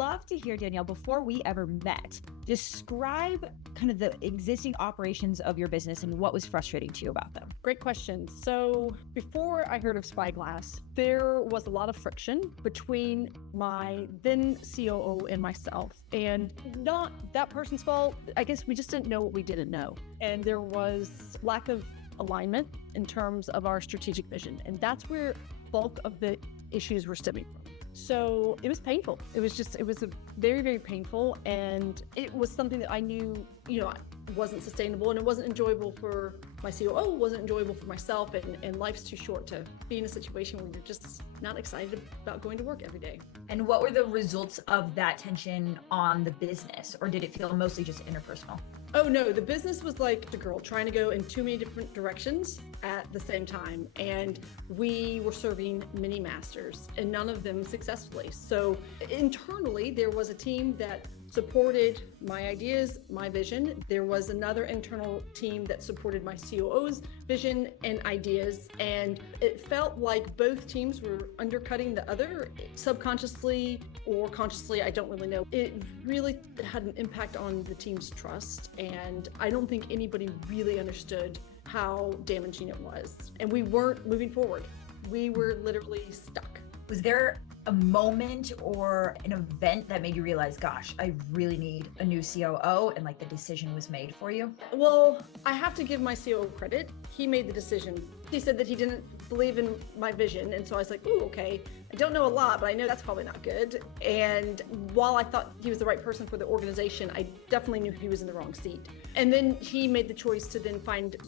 love to hear, Danielle, before we ever met, describe kind of the existing operations of your business and what was frustrating to you about them. Great question. So before I heard of Spyglass, there was a lot of friction between my then COO and myself, and not that person's fault. I guess we just didn't know what we didn't know. And there was lack of alignment in terms of our strategic vision. And that's where bulk of the issues were stemming from. So it was painful. It was a very, very painful. And it was something that I knew, wasn't sustainable, and it wasn't enjoyable for my COO, wasn't enjoyable for myself. And life's too short to be in a situation where you're just not excited about going to work every day. And what were the results of that tension on the business? Or did it feel mostly just interpersonal? Oh no, the business was like a girl trying to go in too many different directions at the same time. And we were serving mini masters and none of them successfully. So internally, there was a team that supported my ideas, my vision. There was another internal team that supported my COO's vision and ideas. And it felt like both teams were undercutting the other subconsciously or consciously. I don't really know. It really had an impact on the team's trust. And I don't think anybody really understood how damaging it was. And we weren't moving forward. We were literally stuck. Was there a moment or an event that made you realize, gosh, I really need a new COO, and like the decision was made for you? Well, I have to give my COO credit. He made the decision. He said that he didn't believe in my vision. And so I was like, ooh, okay. I don't know a lot, but I know that's probably not good. And while I thought he was the right person for the organization, I definitely knew he was in the wrong seat. And then he made the choice to then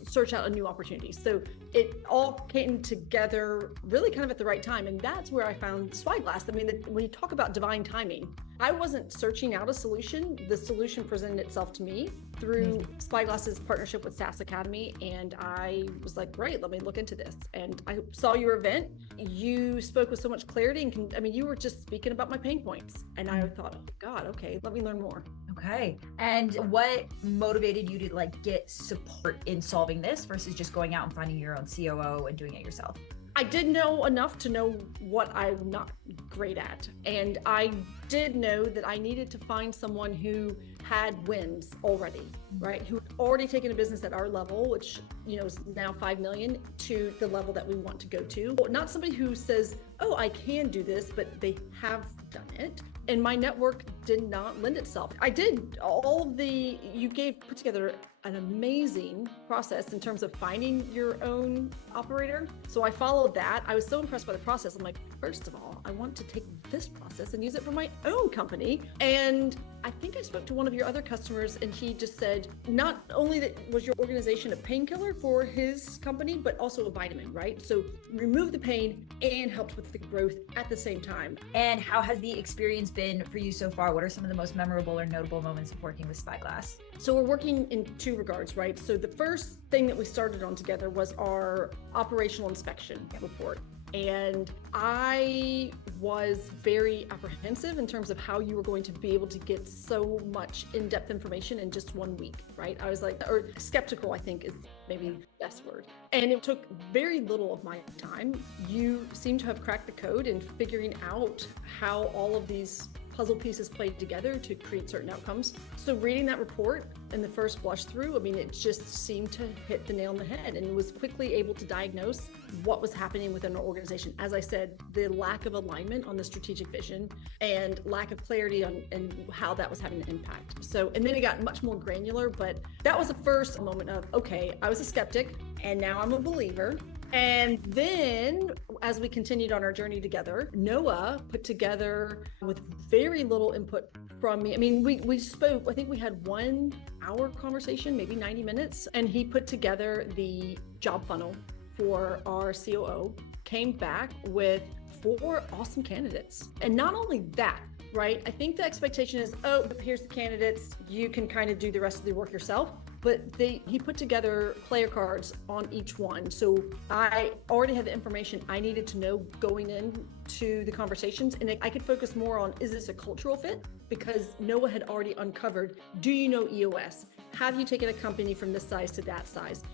search out a new opportunity. So it all came together really kind of at the right time. And that's where I found Spyglass. I mean, when you talk about divine timing, I wasn't searching out a solution. The solution presented itself to me through Spyglass's partnership with SaaS Academy. And I was like, great, let me look into this. And I saw your event. You spoke with so much clarity and you were just speaking about my pain points. And I thought, oh God, okay, let me learn more. Okay. And what motivated you to get support in solving this versus just going out and finding your own COO and doing it yourself? I did know enough to know what I'm not great at. And I did know that I needed to find someone who had wins already, right? Who had already taken a business at our level, which, is now 5 million, to the level that we want to go to. Not somebody who says, oh, I can do this, but they have done it. And my network did not lend itself. I did put together an amazing process in terms of finding your own operator. So I followed that. I was so impressed by the process. I'm like, first of all, I want to take this process and use it for my own company. And I think I spoke to one of your other customers and he just said, not only that was your organization a painkiller for his company, but also a vitamin, right? So remove the pain and helped with the growth at the same time. And how has the experience been for you so far? What are some of the most memorable or notable moments of working with Spyglass? So we're working in two regards, right? So the first thing that we started on together was our operational inspection report. And I was very apprehensive in terms of how you were going to be able to get so much in-depth information in just 1 week, right? I was like, or skeptical, I think is maybe the best word. And it took very little of my time. You seem to have cracked the code in figuring out how all of these puzzle pieces played together to create certain outcomes. So reading that report in the first blush through, it just seemed to hit the nail on the head and was quickly able to diagnose what was happening within our organization. As I said, the lack of alignment on the strategic vision and lack of clarity on and how that was having an impact. So, and then it got much more granular, but that was the first moment of, okay, I was a skeptic and now I'm a believer. And then as we continued on our journey together, Noah put together with very little input from me. We spoke, I think we had 1 hour conversation, maybe 90 minutes. And he put together the job funnel for our COO, came back with 4 awesome candidates. And not only that, right? I think the expectation is, oh, here's the candidates. You can kind of do the rest of the work yourself. But he put together player cards on each one. So I already had the information I needed to know going into the conversations. And I could focus more on, is this a cultural fit? Because Noah had already uncovered, do you know EOS? Have you taken a company from this size to that size?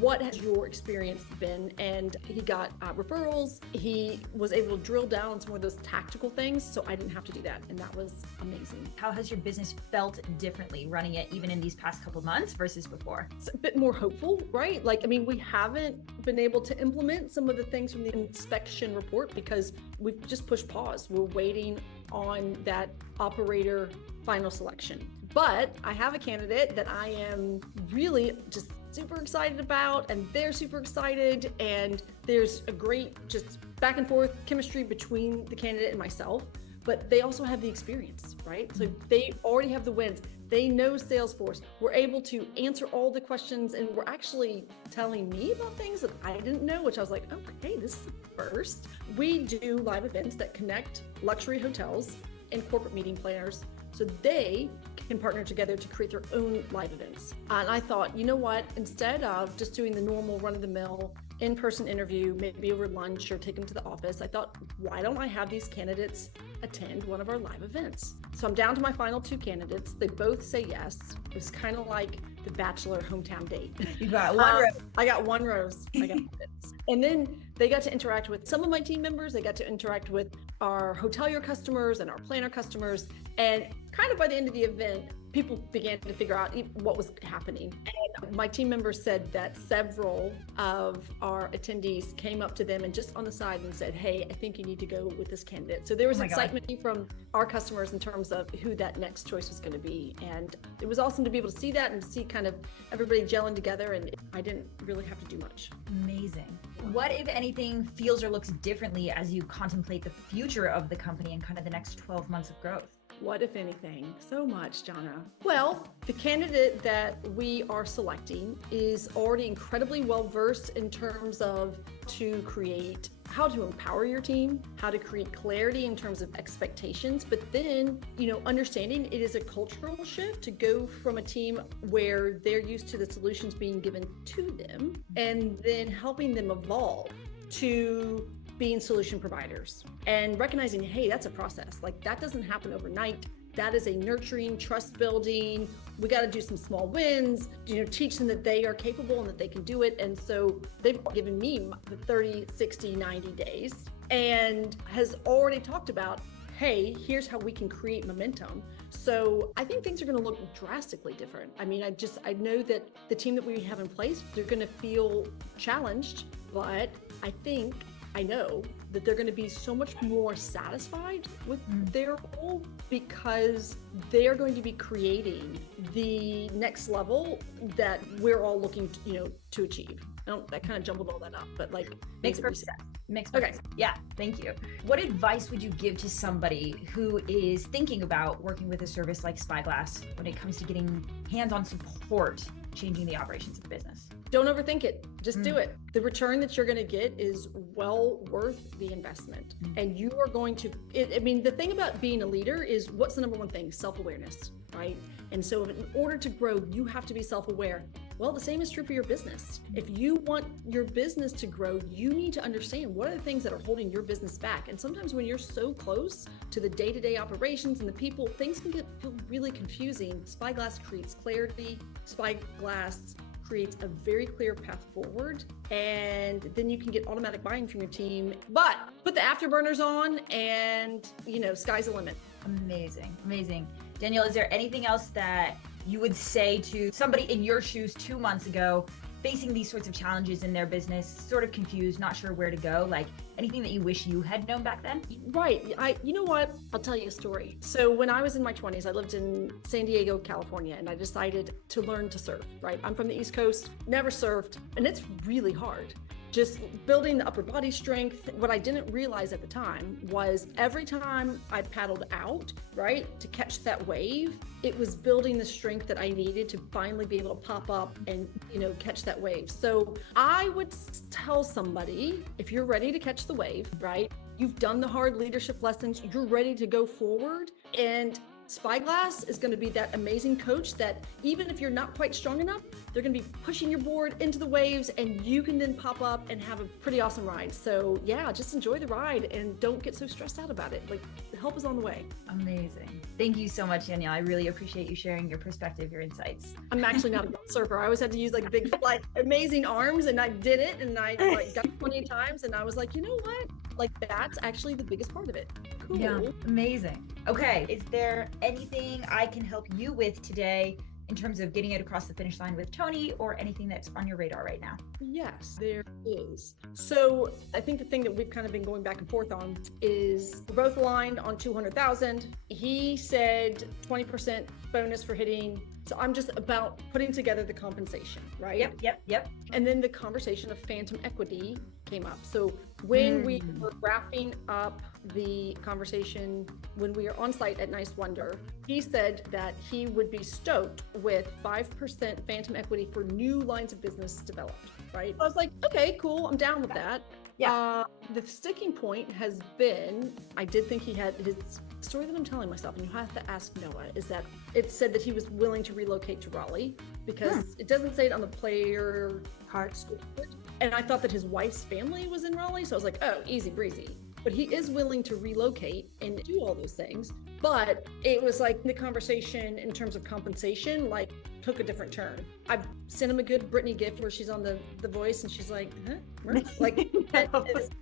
what has your experience been? And he got referrals. He was able to drill down on some of those tactical things, so I didn't have to do that, and that was amazing. How has your business felt differently running it even in these past couple months versus before? It's a bit more hopeful, right? We haven't been able to implement some of the things from the inspection report because we've just pushed pause. We're waiting on that operator final selection. But I have a candidate that I am really just super excited about, and they're super excited, and there's a great just back and forth chemistry between the candidate and myself, but they also have the experience, right? So they already have the wins. They know Salesforce. We're able to answer all the questions, and we're actually telling me about things that I didn't know, which I was like, okay, this is the first. We do live events that connect luxury hotels and corporate meeting planners so they can partner together to create their own live events. And I thought, you know what, instead of just doing the normal run-of-the-mill in-person interview, maybe over lunch or take them to the office, I thought, why don't I have these candidates attend one of our live events? So I'm down to my final 2 candidates. They both say yes. It was kind of like the Bachelor hometown date. You got one rose. I got 1 rose. I got this. And then they got to interact with some of my team members. They got to interact with our hotelier customers and our planner customers. And kind of by the end of the event, people began to figure out what was happening. And my team members said that several of our attendees came up to them and just on the side and said, hey, I think you need to go with this candidate. So there was excitement from our customers in terms of who that next choice was going to be. And it was awesome to be able to see that and see kind of everybody gelling together. And I didn't really have to do much. Amazing. What, if anything, feels or looks differently as you contemplate the future of the company and kind of the next 12 months of growth? What, if anything? So much, Jana. Well, the candidate that we are selecting is already incredibly well-versed in terms of how to empower your team, how to create clarity in terms of expectations, but then, understanding it is a cultural shift to go from a team where they're used to the solutions being given to them and then helping them evolve to being solution providers and recognizing, hey, that's a process. That doesn't happen overnight. That is a nurturing, trust building. We got to do some small wins, teach them that they are capable and that they can do it. And so they've given me the 30, 60, 90 days and has already talked about, hey, here's how we can create momentum. So I think things are going to look drastically different. I know that the team that we have in place, they're going to feel challenged, but I know that they're going to be so much more satisfied with their role because they're going to be creating the next level that we're all looking to achieve. That kind of jumbled all that up, but makes perfect sense. Makes perfect sense. Yeah, thank you. What advice would you give to somebody who is thinking about working with a service like Spyglass when it comes to getting hands-on support, changing the operations of the business? Don't overthink it. Just do it. The return that you're going to get is well worth the investment. And you are going to, the thing about being a leader is what's the number one thing? Self-awareness, right? And so in order to grow, you have to be self-aware. Well, the same is true for your business. If you want your business to grow, you need to understand what are the things that are holding your business back. And sometimes when you're so close to the day-to-day operations and the people, things can feel really confusing. Spyglass creates clarity. Spyglass creates a very clear path forward, and then you can get automatic buy-in from your team. But put the afterburners on and, sky's the limit. Amazing. Danielle, is there anything else that you would say to somebody in your shoes 2 months ago, facing these sorts of challenges in their business, sort of confused, not sure where to go? Anything that you wish you had known back then? Right. You know what? I'll tell you a story. So when I was in my 20s, I lived in San Diego, California, and I decided to learn to surf, right? I'm from the East Coast, never surfed, and it's really hard. Just building the upper body strength. What I didn't realize at the time was every time I paddled out, right, to catch that wave, it was building the strength that I needed to finally be able to pop up and, catch that wave. So I would tell somebody, if you're ready to catch the wave, right, you've done the hard leadership lessons, you're ready to go forward, and Spyglass is going to be that amazing coach that even if you're not quite strong enough, they're going to be pushing your board into the waves and you can then pop up and have a pretty awesome ride. So yeah, just enjoy the ride and don't get so stressed out about it. Like, the help is on the way. Amazing. Thank you so much, Danielle. I really appreciate you sharing your perspective, your insights. I'm actually not a good surfer. I always had to use like big, like amazing arms, and I did it, and I like got 20 times, and I was like, you know what? Like, that's actually the biggest part of it. Cool. Yeah, amazing. Okay, is there anything I can help you with today in terms of getting it across the finish line with Tony, or anything that's on your radar right now? Yes, there is. So I think the thing that we've kind of been going back and forth on is we're both aligned on 200,000. He said 20% bonus for hitting. So I'm just about putting together the compensation, right? Yep. And then the conversation of phantom equity came up. So when we were wrapping up the conversation, when we were on site at Nice Wonder, he said that he would be stoked with 5% phantom equity for new lines of business developed, right? I was like, okay, cool, I'm down with that. Yeah. The sticking point has been, I did think he had his story that I'm telling myself, and you have to ask Noah, is that it said that he was willing to relocate to Raleigh because it doesn't say it on the player cards. And I thought that his wife's family was in Raleigh. So I was like, oh, easy breezy. But he is willing to relocate and do all those things. But it was like the conversation in terms of compensation, like, took a different turn. I sent him a good Brittany gift where she's on the Voice and she's like, huh? Like,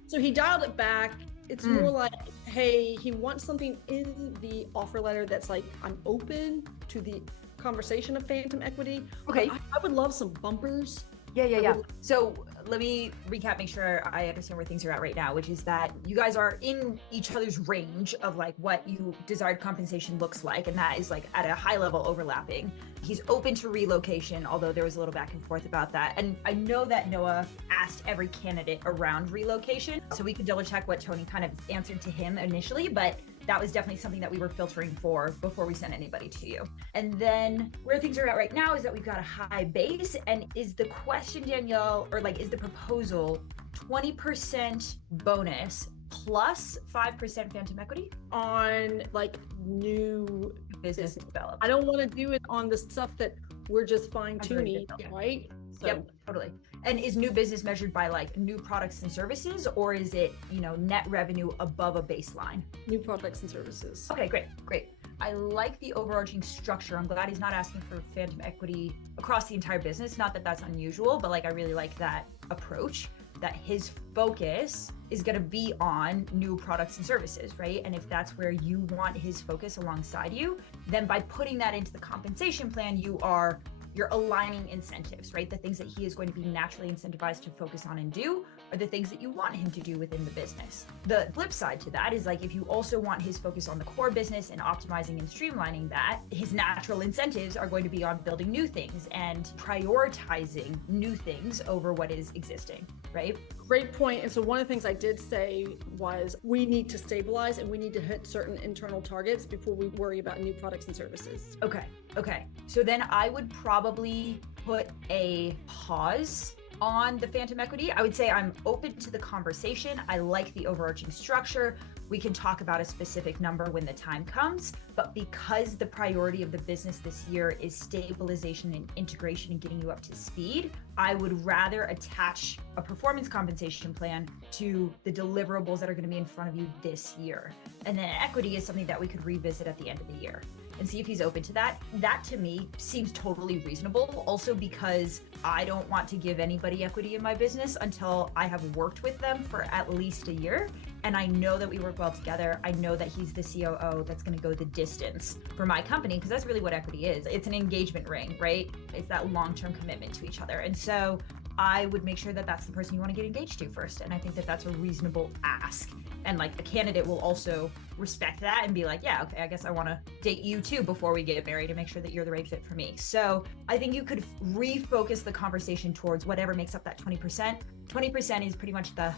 so he dialed it back. It's more like, hey, he wants something in the offer letter that's like, I'm open to the conversation of phantom equity. Okay. I would love some bumpers. Yeah. So let me recap, make sure I understand where things are at right now, which is that you guys are in each other's range of like what you desired compensation looks like. And that is like at a high level overlapping. He's open to relocation, although there was a little back and forth about that. And I know that Noah asked every candidate around relocation. So we could double check what Tony kind of answered to him initially, but that was definitely something that we were filtering for before we sent anybody to you. And then where things are at right now is that we've got a high base. And is the question, Danielle, or like, is the proposal 20% bonus plus 5% phantom equity on like new business development? I don't want to do it on the stuff that we're just fine tuning, right? So. Yep, totally. And is new business measured by like new products and services, or is it, net revenue above a baseline? New products and services. Okay, great. I like the overarching structure. I'm glad he's not asking for phantom equity across the entire business. Not that that's unusual, but like, I really like that approach, that his focus is going to be on new products and services, right? And if that's where you want his focus alongside you, then by putting that into the compensation plan, you're aligning incentives, right? The things that he is going to be naturally incentivized to focus on and do are the things that you want him to do within the business. The flip side to that is like, if you also want his focus on the core business and optimizing and streamlining that, his natural incentives are going to be on building new things and prioritizing new things over what is existing, right? Great point. And so one of the things I did say was we need to stabilize and we need to hit certain internal targets before we worry about new products and services. Okay. So then I would probably put a pause on the phantom equity. I would say I'm open to the conversation. I like the overarching structure. We can talk about a specific number when the time comes, but because the priority of the business this year is stabilization and integration and getting you up to speed, I would rather attach a performance compensation plan to the deliverables that are going to be in front of you this year. And then equity is something that we could revisit at the end of the year and see if he's open to that. That to me seems totally reasonable. Also because I don't want to give anybody equity in my business until I have worked with them for at least a year. And I know that we work well together. I know that he's the COO that's going to go the distance for my company, because that's really what equity is. It's an engagement ring, right? It's that long-term commitment to each other. And so I would make sure that that's the person you want to get engaged to first. And I think that that's a reasonable ask. And like, a candidate will also respect that and be like, yeah, okay, I guess I want to date you too before we get married to make sure that you're the right fit for me. So I think you could refocus the conversation towards whatever makes up that 20%. 20% is pretty much the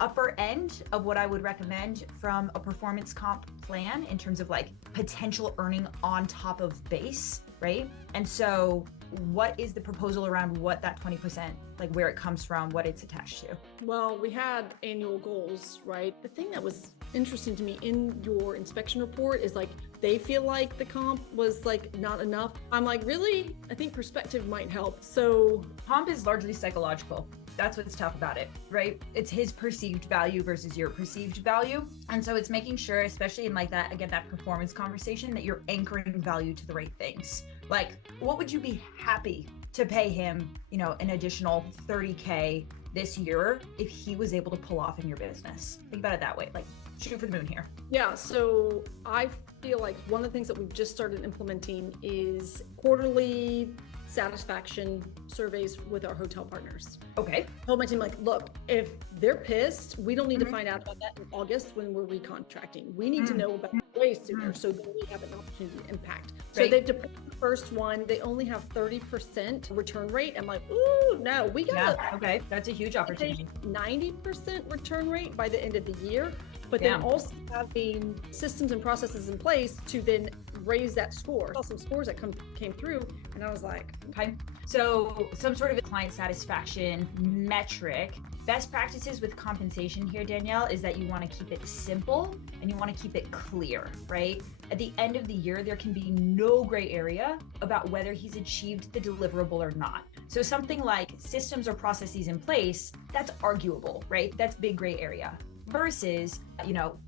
upper end of what I would recommend from a performance comp plan in terms of like potential earning on top of base, right? And so what is the proposal around what that 20%, like where it comes from, what it's attached to? Well, we had annual goals, right? The thing that was interesting to me in your inspection report is like, they feel like the comp was like not enough. I'm like, really? I think perspective might help. So comp is largely psychological. That's what's tough about it, right? It's his perceived value versus your perceived value. And so it's making sure, especially in like that, again, that performance conversation, that you're anchoring value to the right things. Like, what would you be happy to pay him, an additional 30K this year if he was able to pull off in your business? Think about it that way. Like, shoot for the moon here. Yeah, so I feel like one of the things that we've just started implementing is quarterly satisfaction surveys with our hotel partners. Okay. I told my team, like, look, if they're pissed, we don't need to find out about that in August when we're recontracting. We need to know about it way sooner so that we have an opportunity to impact. So they've deployed the first one. They only have 30% return rate. I'm like, ooh, no, we got okay. That's a huge opportunity. 90% return rate by the end of the year. But then also having systems and processes in place to then raise that score. I saw some scores that came through, and I was like, okay. So some sort of a client satisfaction metric. Best practices with compensation here, Danielle, is that you want to keep it simple and you want to keep it clear, right? At the end of the year, there can be no gray area about whether he's achieved the deliverable or not. So something like systems or processes in place, that's arguable, right? That's big gray area. Versus,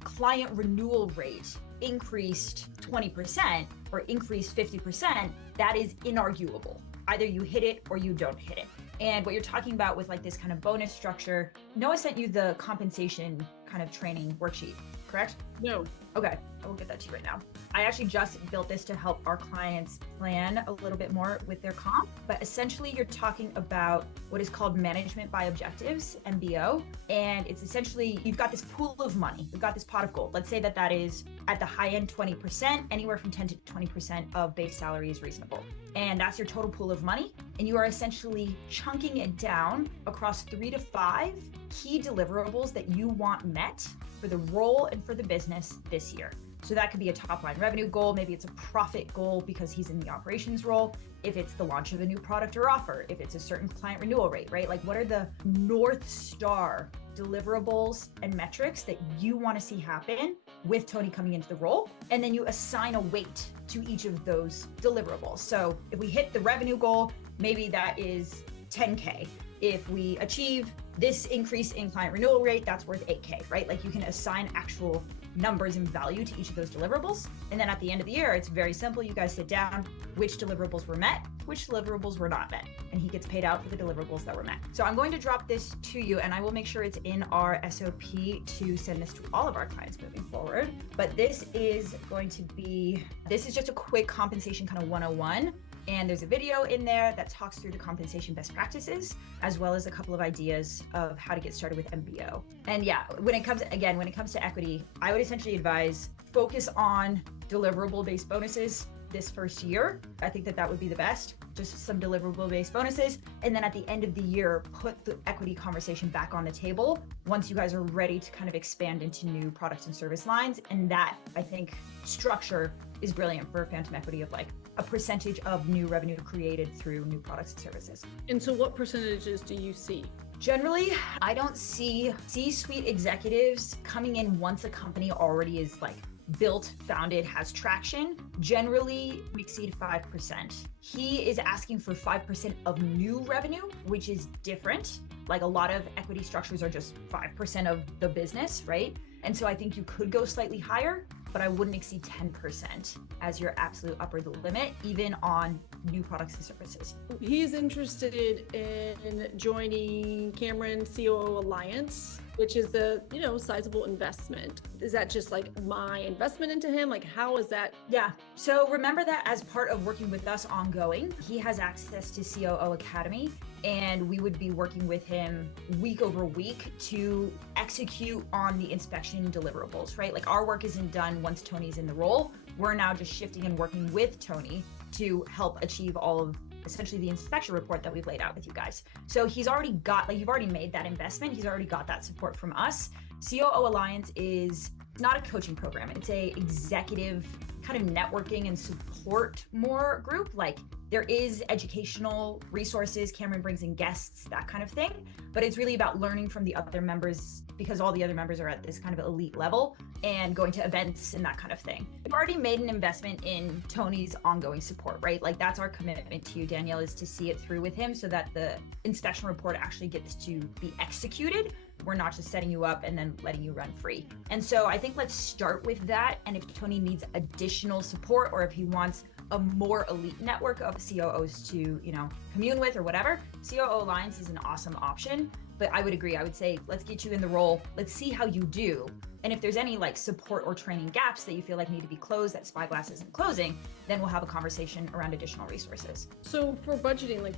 client renewal rate increased 20% or increased 50%, that is inarguable. Either you hit it or you don't hit it. And what you're talking about with like this kind of bonus structure, Noah sent you the compensation kind of training worksheet, correct? No. Okay, I will get that to you right now. I actually just built this to help our clients plan a little bit more with their comp, but essentially you're talking about what is called management by objectives, MBO. And it's essentially, you've got this pool of money, you've got this pot of gold. Let's say that is at the high end 20%, anywhere from 10 to 20% of base salary is reasonable. And that's your total pool of money. And you are essentially chunking it down across 3 to 5 key deliverables that you want met for the role and for the business this year. So that could be a top line revenue goal. Maybe it's a profit goal because he's in the operations role. If it's the launch of a new product or offer, if it's a certain client renewal rate, right? Like, what are the North Star deliverables and metrics that you want to see happen with Tony coming into the role? And then you assign a weight to each of those deliverables. So if we hit the revenue goal, maybe that is 10K. If we achieve this increase in client renewal rate, that's worth 8K, right? Like, you can assign actual numbers and value to each of those deliverables. And then at the end of the year, it's very simple. You guys sit down, which deliverables were met, which deliverables were not met, and he gets paid out for the deliverables that were met. So I'm going to drop this to you, and I will make sure it's in our SOP to send this to all of our clients moving forward. But this is just a quick compensation kind of 101. And there's a video in there that talks through the compensation best practices, as well as a couple of ideas of how to get started with MBO. And yeah, when it comes to equity, I would essentially advise focus on deliverable-based bonuses this first year. I think that would be the best, just some deliverable-based bonuses. And then at the end of the year, put the equity conversation back on the table once you guys are ready to kind of expand into new products and service lines. And that, I think, structure is brilliant for phantom equity of like a percentage of new revenue created through new products and services. And so what percentages do you see? Generally, I don't see C-suite executives coming in once a company already is like built, founded, has traction. Generally, we exceed 5%. He is asking for 5% of new revenue, which is different. Like, a lot of equity structures are just 5% of the business, right? And so I think you could go slightly higher, but I wouldn't exceed 10% as your absolute upper limit, even on new products and services. He's interested in joining Cameron COO Alliance, which is a, sizable investment. Is that just like my investment into him? Like, how is that? Yeah. So remember that as part of working with us ongoing, he has access to COO Academy, and we would be working with him week over week to execute on the inspection deliverables, right? Like, our work isn't done once Tony's in the role. We're now just shifting and working with Tony to help achieve all of essentially the inspection report that we've laid out with you guys. So he's already got, you've already made that investment. He's already got that support from us. COO Alliance is not a coaching program. It's a executive kind of networking and support more group. Like, There is educational resources. Cameron brings in guests, that kind of thing. But it's really about learning from the other members, because all the other members are at this kind of elite level, and going to events and that kind of thing. We've already made an investment in Tony's ongoing support, right? Like that's our commitment to you, Danielle, is to see it through with him so that the inspection report actually gets to be executed. We're not just setting you up and then letting you run free. And so I think let's start with that. And if Tony needs additional support, or if he wants a more elite network of COOs to, commune with or whatever, COO Alliance is an awesome option. But I would agree. I would say, let's get you in the role. Let's see how you do. And if there's any like support or training gaps that you feel like need to be closed that Spyglass isn't closing, then we'll have a conversation around additional resources. So for budgeting, like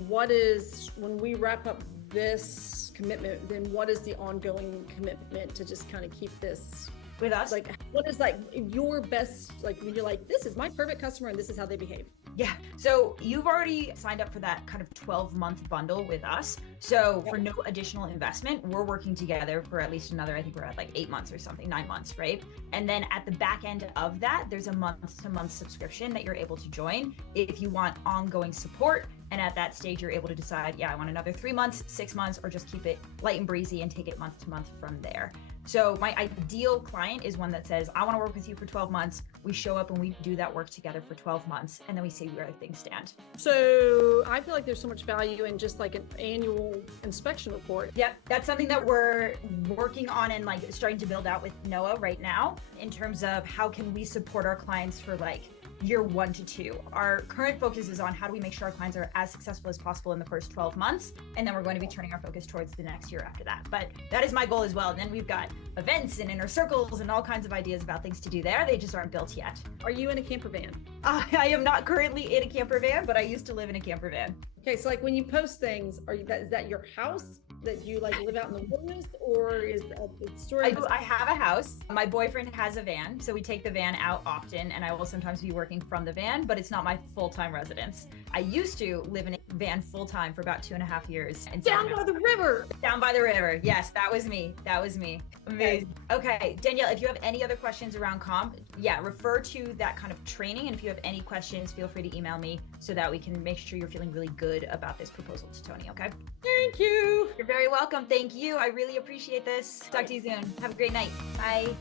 when we wrap up this commitment, then what is the ongoing commitment to just kind of keep this with us? Like, what is like your best, like when you're like, this is my perfect customer and this is how they behave? Yeah. So you've already signed up for that kind of 12-month bundle with us. So for no additional investment, we're working together for at least another, I think we're at like 8 months or something, 9 months, right? And then at the back end of that, there's a month-to-month subscription that you're able to join if you want ongoing support. And at that stage, you're able to decide, I want another 3 months, 6 months, or just keep it light and breezy and take it month to month from there. So my ideal client is one that says, I want to work with you for 12 months. We show up and we do that work together for 12 months. And then we see where things stand. So I feel like there's so much value in just like an annual inspection report. Yep. That's something that we're working on and like starting to build out with Noah right now in terms of how can we support our clients for like year 1 to 2. Our current focus is on how do we make sure our clients are as successful as possible in the first 12 months. And then we're going to be turning our focus towards the next year after that. But that is my goal as well. And then we've got events and inner circles and all kinds of ideas about things to do there. They just aren't built yet. Are you in a camper van? I am not currently in a camper van, but I used to live in a camper van. Okay, so like when you post things, is that your house that you like live out in the wilderness, or is that the story? I have a house. My boyfriend has a van, so we take the van out often, and I will sometimes be working from the van, but it's not my full-time residence. I used to live in a van full-time for about 2.5 years. And down by the river. Down by the river. Yes, that was me. Amazing. Okay, Danielle, if you have any other questions around comp, refer to that kind of training. And if you have any questions, feel free to email me so that we can make sure you're feeling really good about this proposal to Tony, okay? Thank you. You're very welcome. Thank you. I really appreciate this. Talk to you soon. Have a great night. Bye.